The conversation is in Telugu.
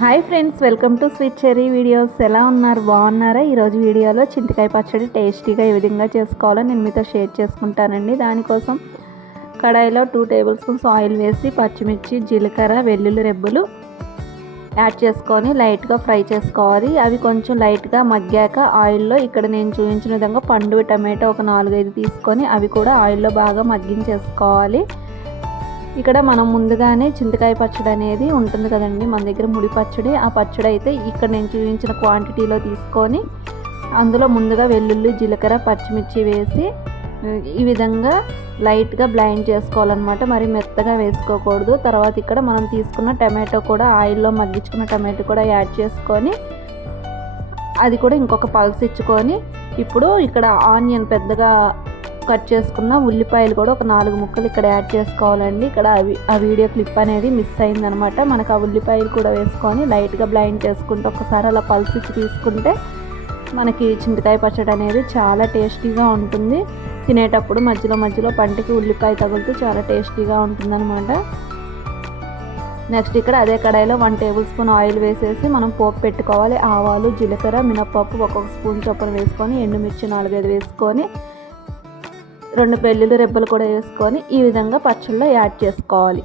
Hi friends, welcome to sweet cherry videos. ఎలా ఉన్నారు? బాగున్నారా? ఈరోజు వీడియోలో చింతకాయ పచ్చడి టేస్టీగా ఏ విధంగా చేసుకోవాలో నేను మీతో షేర్ చేసుకుంటానండి. దానికోసం కడాయిలో 2 టేబుల్ స్పూన్స్ ఆయిల్ వేసి పచ్చిమిర్చి, జీలకర్ర, వెల్లుల్లి రెబ్బలు యాడ్ చేసుకొని లైట్గా ఫ్రై చేసుకోవాలి. అవి కొంచెం లైట్గా మగ్గాక ఆయిల్లో ఇక్కడ నేను చూపించిన విధంగా పండు టమాటో ఒక 4-5 తీసుకొని అవి కూడా ఆయిల్లో బాగా మగ్గించేసుకోవాలి. ఇక్కడ మనం ముందుగానే చింతకాయ పచ్చడి అనేది ఉంటుంది కదండి మన దగ్గర, ముడి పచ్చడి. ఆ పచ్చడి అయితే ఇక్కడ నేను చూపించిన క్వాంటిటీలో తీసుకొని అందులో ముందుగా వెల్లుల్లి, జీలకర్ర, పచ్చిమిర్చి వేసి ఈ విధంగా లైట్గా బ్లైండ్ చేసుకోవాలన్నమాట. మరి మెత్తగా వేసుకోకూడదు. తర్వాత ఇక్కడ మనం తీసుకున్న టమాటో కూడా ఆయిల్లో మగ్గించుకున్న టమాటో కూడా యాడ్ చేసుకొని అది కూడా ఇంకొక పల్స్ ఇచ్చుకొని ఇప్పుడు ఇక్కడ ఆనియన్ పెద్దగా కట్ చేసుకున్న ఉల్లిపాయలు కూడా ఒక 4 ముక్కలు ఇక్కడ యాడ్ చేసుకోవాలండి. ఇక్కడ ఆ వీడియో క్లిప్ అనేది మిస్ అయిందనమాట. మనకు ఆ ఉల్లిపాయలు కూడా వేసుకొని లైట్గా బ్లైండ్ చేసుకుంటే ఒకసారి అలా పల్స్ ఇచ్చి తీసుకుంటే మనకి చింతకాయ పచ్చడి అనేది చాలా టేస్టీగా ఉంటుంది. తినేటప్పుడు మధ్యలో పంటికి ఉల్లిపాయ తగులుతూ చాలా టేస్టీగా ఉంటుందన్నమాట. నెక్స్ట్ ఇక్కడ అదే కడాయిలో 1 టేబుల్ స్పూన్ ఆయిల్ వేసేసి మనం పోపు పెట్టుకోవాలి. ఆవాలు, జీలకర్ర, మినపప్పు ఒక్కొక్క స్పూన్ చొప్పున వేసుకొని ఎండుమిర్చి 4-5 వేసుకొని 2 వెల్లుల్లి రెబ్బలు కూడా వేసుకొని ఈ విధంగా పచ్చళ్ళలో యాడ్ చేసుకోవాలి.